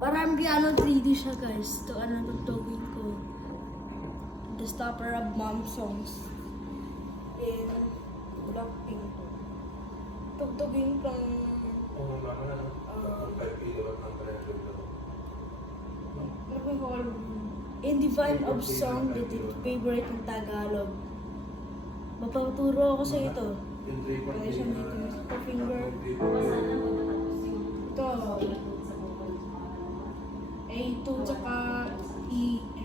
Parang piano 3D siya guys. Ito ano tugtugin ko. The Stopper of Mom songs. In Blackpink. Tugtugin kang Kung naman ano, 5 kilo lang ang presyo ko. in Divine of Song, the favorite ng Tagalog. Mapaturo ako sa ito. Kaya siya dito sa finger. Ito. A2 tsaka E3.